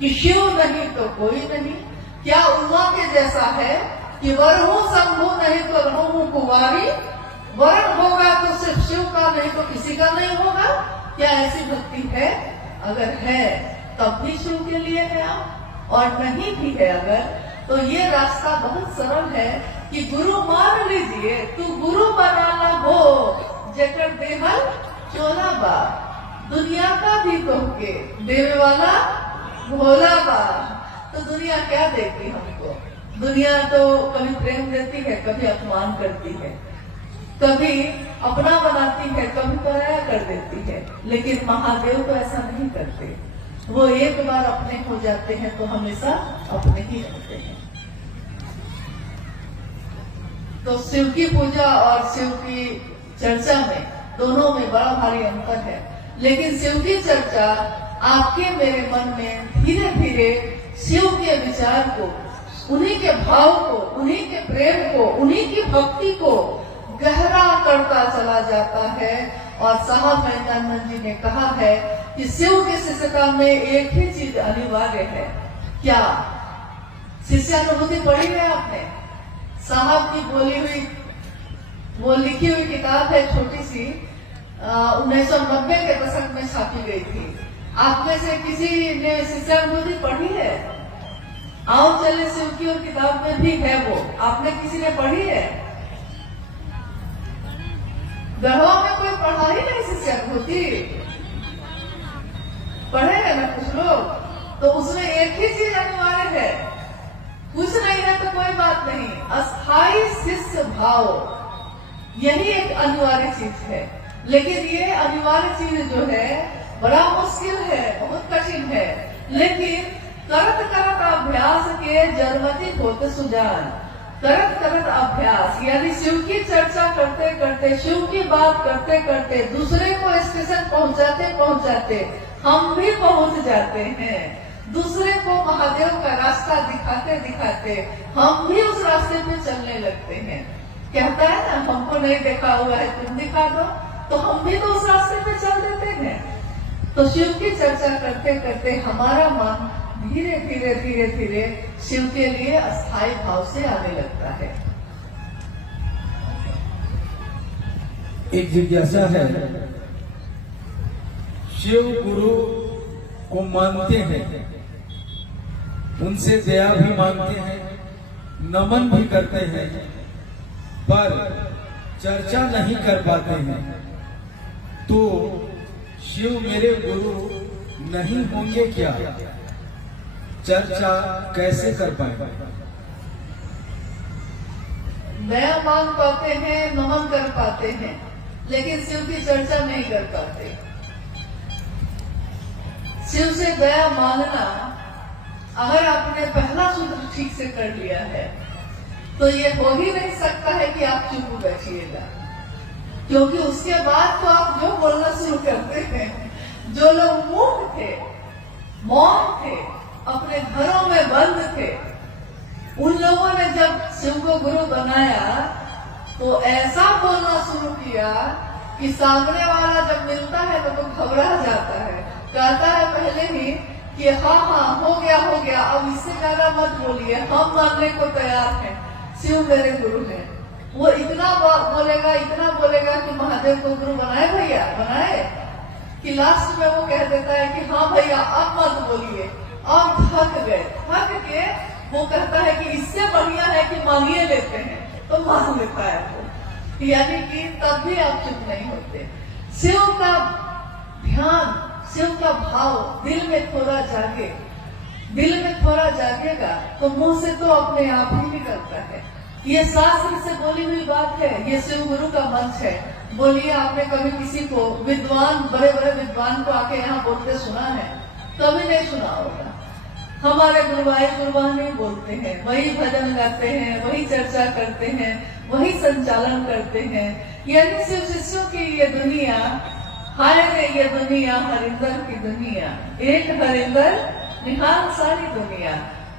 कि शिव नहीं तो कोई नहीं। क्या उमा के जैसा है कि वर हूं शंभु नहीं तो रहूं कुंवारी, वरण होगा तो सिर्फ शिव का नहीं तो किसी का नहीं होगा। क्या ऐसी भक्ति है? अगर है तब भी शिव के लिए है आप, और नहीं भी है अगर, तो ये रास्ता बहुत सरल है कि गुरु मान लीजिए, तू गुरु बनाना हो जेकर देहल चोला बा, दुनिया का भी कह के देवे वाला भोला बा। तो दुनिया क्या देती हमको? दुनिया तो कभी प्रेम देती है, कभी अपमान करती है, कभी अपना बनाती है, कभी पराया कर देती है। लेकिन महादेव तो ऐसा नहीं करते। वो एक बार अपने हो जाते हैं तो हमेशा अपने ही रहते हैं। तो शिव की पूजा और शिव की चर्चा में, दोनों में बड़ा भारी अंतर है। लेकिन शिव की चर्चा आपके मेरे मन में धीरे धीरे शिव के विचार को, उन्हीं के भाव को, उन्हीं के प्रेम को, उन्हीं की भक्ति को गहरा करता चला जाता है। और साहब महेंद्रानंद जी ने कहा है कि शिव की शिष्यता में एक ही चीज अनिवार्य है। क्या? शिष्यानुभूति पढ़ी है आपने? साहब की बोली हुई, वो लिखी हुई किताब है, छोटी सी, 1990 के दशक में छापी गई थी। आप में से किसी ने शिष्यानुभूति पढ़ी है? आओ चले शिव की, और किताब में भी है वो। आपने किसी ने पढ़ी है? गढ़वा में कोई पढ़ा ही नहीं शिष्यानुभूति? पढ़े हैं ना कुछ लोग? तो उसमें एक ही चीज अनिवार्य है, कुछ नहीं है तो कोई बात नहीं, अस्थाई शिष्य भाव, यही एक अनिवार्य चीज है। लेकिन ये अनिवार्य चीज जो है बड़ा मुश्किल है, बहुत कठिन है। लेकिन करत करत अभ्यास के जरमति होते सुजान, करत करत अभ्यास, यानी शिव की चर्चा करते करते, शिव की बात करते करते, दूसरे को स्टेशन पहुंचाते पहुंचाते हम भी पहुंच जाते हैं। दूसरे को महादेव का रास्ता दिखाते दिखाते हम भी उस रास्ते पे चलने लगते हैं। कहता है ना, हमको नहीं देखा हुआ है, तुम दिखा दो, तो हम भी तो उस रास्ते पे चल देते हैं। तो शिव की चर्चा करते करते हमारा मन धीरे धीरे धीरे धीरे शिव के लिए अस्थायी भाव से आने लगता है। एक जिज्ञासा है, शिव गुरु को मानते हैं, उनसे दया भी मांगते हैं, नमन भी करते हैं, पर चर्चा नहीं कर पाते हैं, तो शिव मेरे गुरु नहीं होंगे क्या? चर्चा कैसे कर पाएंगे? दया मांग पाते हैं, नमन कर पाते हैं, लेकिन शिव की चर्चा नहीं कर पाते। शिव से दया मांगना, अगर आपने पहला सूत्र ठीक से कर लिया है तो ये हो ही नहीं सकता है कि आप चुप बैठिएगा, क्योंकि उसके बाद तो आप जो बोलना शुरू करते हैं। जो लोग मूक थे, मौन थे, अपने घरों में बंद थे, उन लोगों ने जब शिव को गुरु बनाया तो ऐसा बोलना शुरू किया कि सामने वाला जब मिलता है तो घबरा जाता है, कहता है पहले ही कि हाँ हाँ हो गया, अब इससे ज्यादा मत बोलिए, हम मानने को तैयार हैं, शिव मेरे गुरु हैं। वो इतना बोलेगा कि महादेव को गुरु बनाए भैया, बनाए, कि लास्ट में वो कह देता है कि हाँ भैया अब मत बोलिए, अब थक गए, थक के वो कहता है कि इससे बढ़िया है कि मांगिए लेते हैं, तो मांग लेता है वो। यानी कि तब भी आप चुप नहीं होते। शिव का ध्यान, शिव का भाव दिल में थोड़ा जागे, दिल में थोड़ा जागेगा तो मुंह से तो अपने आप ही निकलता है। ये शास्त्र से बोली हुई बात है, ये शिव गुरु का मंच है। बोलिए, आपने कभी किसी को, विद्वान, बड़े बड़े विद्वान को आके यहाँ बोलते सुना है? कभी नहीं सुना होगा। हमारे गुरुवान नहीं बोलते हैं, वही भजन गाते हैं, वही चर्चा करते हैं, वही संचालन करते हैं। यानी शिव शिष्यों की ये दुनिया, हाय रे ये दुनिया, हरिंदर की दुनिया, एक हरिंदर निहाल सारी दुनिया।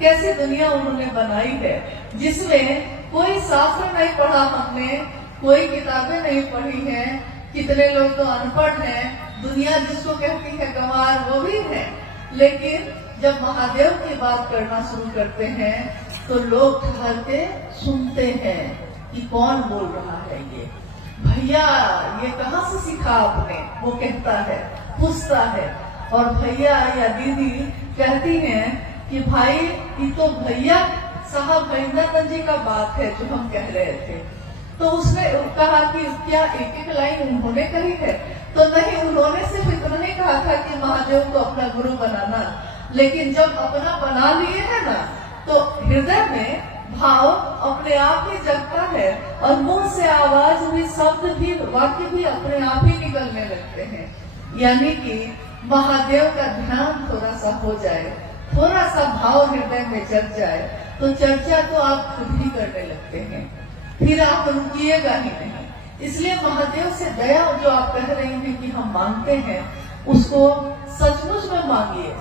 कैसी दुनिया उन्होंने बनाई है, जिसमें कोई शास्त्र नहीं पढ़ा हमने, कोई किताबें नहीं पढ़ी हैं, कितने लोग तो अनपढ़ हैं, दुनिया जिसको कहती है गंवार वो भी है, लेकिन जब महादेव की बात करना शुरू करते हैं तो लोग ठहर के सुनते हैं कि कौन बोल रहा है ये भैया, ये कहाँ से सीखा आपने, वो कहता है, पूछता है। और भैया या दीदी कहती हैं कि भाई ये तो भैया साहब महेंद्र जी का बात है जो हम कह रहे थे। तो उसने कहा कि क्या एक एक लाइन उन्होंने कही है? तो नहीं, उन्होंने सिर्फ इतना ही कहा था कि महादेव को अपना गुरु बनाना, लेकिन जब अपना बना लिए है ना तो हृदय में भाव अपने आप ही जगता है और मुंह से आवाज भी, शब्द भी, वाक्य भी अपने आप ही निकलने लगते हैं। यानी कि महादेव का ध्यान थोड़ा सा हो जाए, थोड़ा सा भाव हृदय में जग जाए तो चर्चा तो आप खुद ही करने लगते हैं, फिर आप रुकिएगा ही नहीं। इसलिए महादेव से दया जो आप कह रही हैं कि हम मांगते हैं, उसको सचमुच में मांगिए।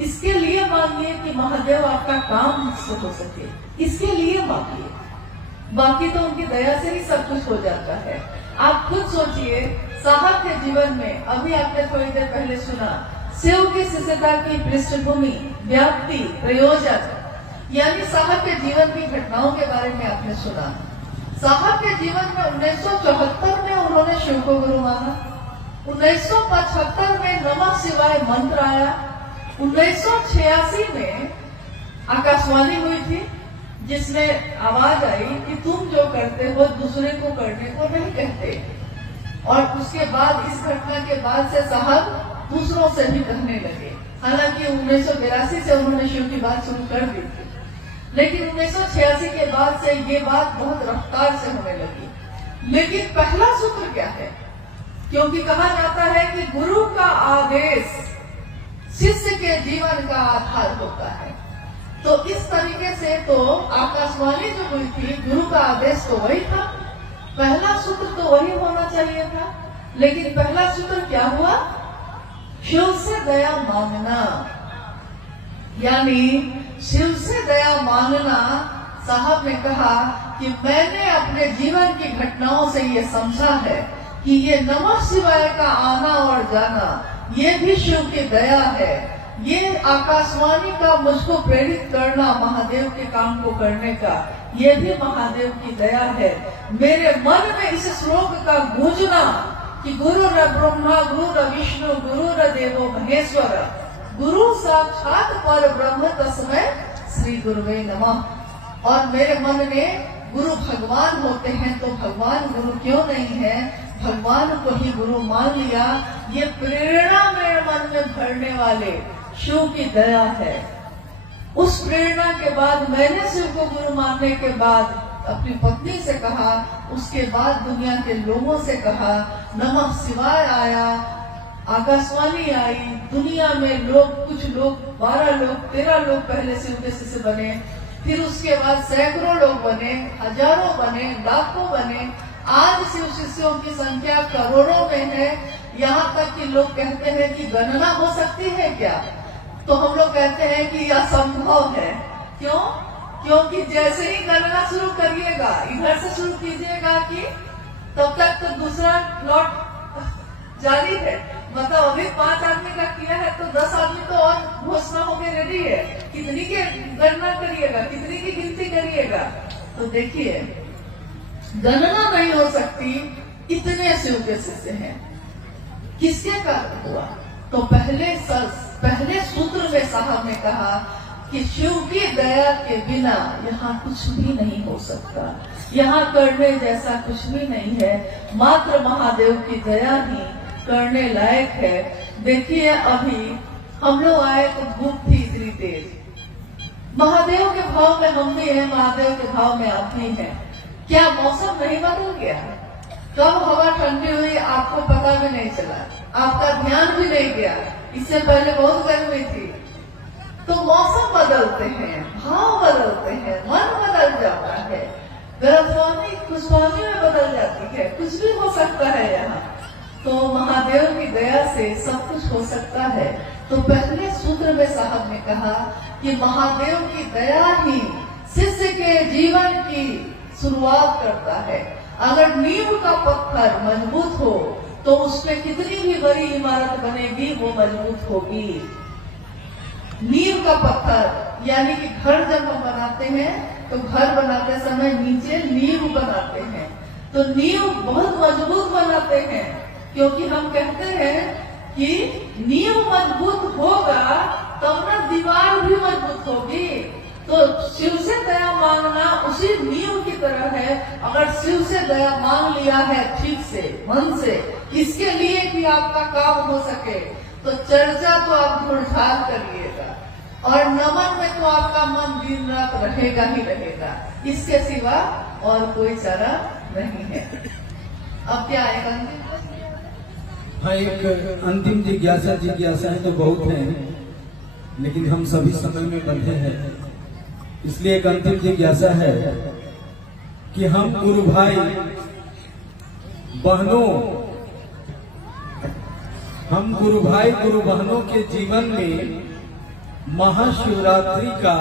इसके लिए मांगिए कि महादेव आपका काम मुझसे हो सके, इसके लिए मांगिए। बाकी तो उनकी दया से ही सब कुछ हो जाता है। आप खुद सोचिए, साहब के जीवन में अभी आपने थोड़ी देर पहले सुना, शिव की शिष्यता की पृष्ठभूमि, व्याप्ति, प्रयोजन, यानी साहब के जीवन की घटनाओं के बारे में आपने सुना। साहब के जीवन में 1974 में उन्होंने शिव को गुरु माना, 1975 में नमः शिवाय मंत्र आया, 1986 में आकाशवाणी हुई थी जिसमें आवाज आई कि तुम जो करते हो दूसरे को करने को नहीं कहते। और उसके बाद, इस घटना के बाद से साहब दूसरों से भी कहने लगे। हालांकि 1982 से उन्होंने शिव की बात शुरू कर दी थी, लेकिन 1986 के बाद से ये बात बहुत रफ्तार से होने लगी। लेकिन पहला सूत्र क्या है? क्योंकि कहा जाता है कि गुरु का आदेश शिष्य के जीवन का आधार होता है, तो इस तरीके से तो आकाशवाणी जो हुई थी, गुरु का आदेश तो वही था, पहला सूत्र तो वही होना चाहिए था। लेकिन पहला सूत्र क्या हुआ? शिव से दया मांगना। यानी शिव से दया मांगना। साहब ने कहा कि मैंने अपने जीवन की घटनाओं से ये समझा है कि ये नमः शिवाय का आना और जाना ये भी शिव की दया है। ये आकाशवाणी का मुझको प्रेरित करना महादेव के काम को करने का, ये भी महादेव की दया है। मेरे मन में इस श्लोक का गूंजना कि गुरु र ब्रह्मा, गुरु र विष्णु, गुरु र देवो महेश्वर, गुरु साक्षात पर ब्रह्म तस्मै श्री गुरुवे नमः। और मेरे मन में गुरु भगवान होते हैं तो भगवान गुरु क्यों नहीं है, भगवान को ही गुरु मान लिया। ये प्रेरणा मेरे मन में भरने वाले शिव की दया है। उस प्रेरणा के बाद मैंने शिव को गुरु मानने के बाद अपनी पत्नी से कहा, उसके बाद दुनिया के लोगों से कहा, नमः शिवाय आया, आकाशवाणी आई, दुनिया में लोग, कुछ लोग 12 लोग 13 लोग पहले शिव के शिष्य बने, फिर उसके बाद सैकड़ों लोग बने, हजारों बने, लाखों बने। आज शिव शिष्यों की संख्या करोड़ों में है। यहाँ तक कि लोग कहते हैं कि गणना हो सकती है क्या? तो हम लोग कहते हैं कि यह संभव है। क्यों? क्योंकि जैसे ही गणना शुरू करिएगा, इधर से शुरू कीजिएगा कि तब तक तो दूसरा लॉट जारी है। मतलब अभी 5 आदमी का किया है तो 10 आदमी तो और घोषणा होकर रेडी है। कितनी की गणना करिएगा, कितनी की गिनती करिएगा? तो देखिए, गणना नहीं हो सकती, इतने शिव के शिष्य हैं। किसके कारण हुआ? तो पहले सूत्र में साहब ने कहा कि शिव की दया के बिना यहाँ कुछ भी नहीं हो सकता, यहाँ करने जैसा कुछ भी नहीं है, मात्र महादेव की दया ही करने लायक है। देखिए, अभी हम लोग आए तो धूप थी इतनी तेज, महादेव के भाव में हम भी हैं, महादेव के भाव में आप भी हैं। क्या मौसम नहीं बदल गया? कब हवा ठंडी हुई आपको पता भी नहीं चला, आपका ध्यान भी नहीं गया। इससे पहले बहुत गर्मी थी। तो मौसम बदलते हैं, भाव बदलते हैं, मन बदल जाता है, गलतफहमी खुशफहमी में बदल जाती है, कुछ भी हो सकता है यहाँ। तो महादेव की दया से सब कुछ हो सकता है। तो पहले सूत्र में साहब ने कहा कि महादेव की दया ही शिष्य के जीवन की शुरुआत करता है। अगर नींव का पत्थर मजबूत हो तो उसमें कितनी भी बड़ी इमारत बनेगी वो मजबूत होगी। नींव का पत्थर, यानी कि घर जब हम बनाते हैं तो घर बनाते समय नीचे नींव बनाते हैं, तो नींव बहुत मजबूत बनाते हैं, क्योंकि हम कहते हैं कि नींव मजबूत होगा तब ना दीवार भी मजबूत होगी। तो शिव से दया मांगना उसी नींव की तरह है। अगर शिव से दया मांग लिया है ठीक से, मन से, इसके लिए कि आपका काम हो सके, तो चर्चा तो आप ढूंढाल करिएगा, और नमन में तो आपका मन दिन रात रहेगा ही रहेगा। इसके सिवा और कोई चारा नहीं है। अब क्या आएगा? हाँ, एक अंतिम जिज्ञासाएं तो बहुत हैं, लेकिन हम सभी समय में बंधे हैं, इसलिए एक अंतिम जिज्ञासा है कि हम गुरु भाई बहनों, हम गुरु भाई गुरु बहनों के जीवन में महाशिवरात्रि का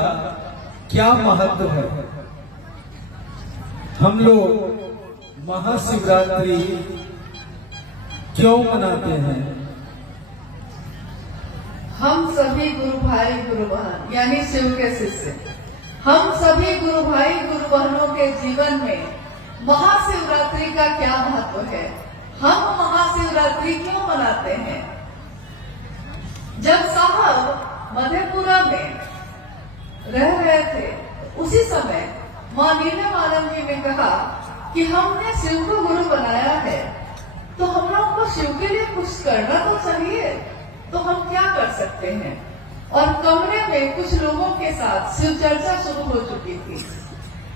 क्या महत्व है? हम लोग महाशिवरात्रि क्यों मनाते हैं? हम सभी गुरु भाई गुरु बहन यानी शिव के शिष्य, हम सभी गुरु भाई गुरु बहनों के जीवन में महाशिवरात्रि का क्या महत्व है? हम महाशिवरात्रि क्यों मनाते हैं? जब साहब मधेपुरा में रह रहे थे, उसी समय मां नीलमानंद जी ने कहा कि हमने शिव को गुरु बनाया है, तो हम लोग को शिव के लिए कुछ करना तो चाहिए, तो हम क्या कर सकते हैं? और कमरे में कुछ लोगों के साथ शिव चर्चा शुरू हो चुकी थी,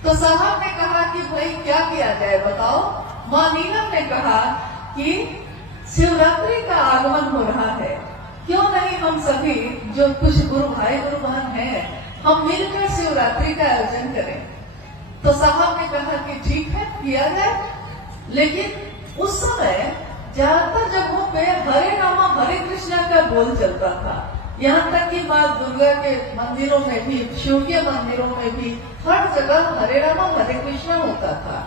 तो साहब ने कहा कि भाई क्या किया जाए बताओ। मां नीलम ने कहा कि शिवरात्रि का आगमन हो रहा है, क्यों नहीं हम सभी जो कुछ गुरु भाई गुरु बहन हैं, हम मिलकर शिवरात्रि का आयोजन करें। तो साहब ने कहा कि ठीक है, किया जाए। लेकिन उस समय ज्यादातर जगहों पे हरे रामा हरे कृष्णा का बोल चलता था, यहाँ तक कि माँ दुर्गा के मंदिरों में भी, शिव के मंदिरों में भी हर जगह हरे रामा हरे कृष्णा होता था।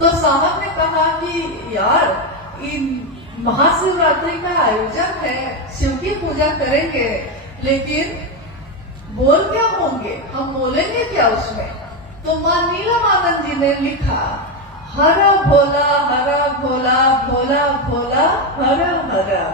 तो साहब ने कहा कि यार इन महाशिवरात्रि का आयोजन है, शिव की पूजा करेंगे, लेकिन बोल क्या होंगे, हम बोलेंगे क्या उसमें? तो मां नीलमानंद जी ने लिखा, हरा भोला भोला भोला भोला हरा हरा,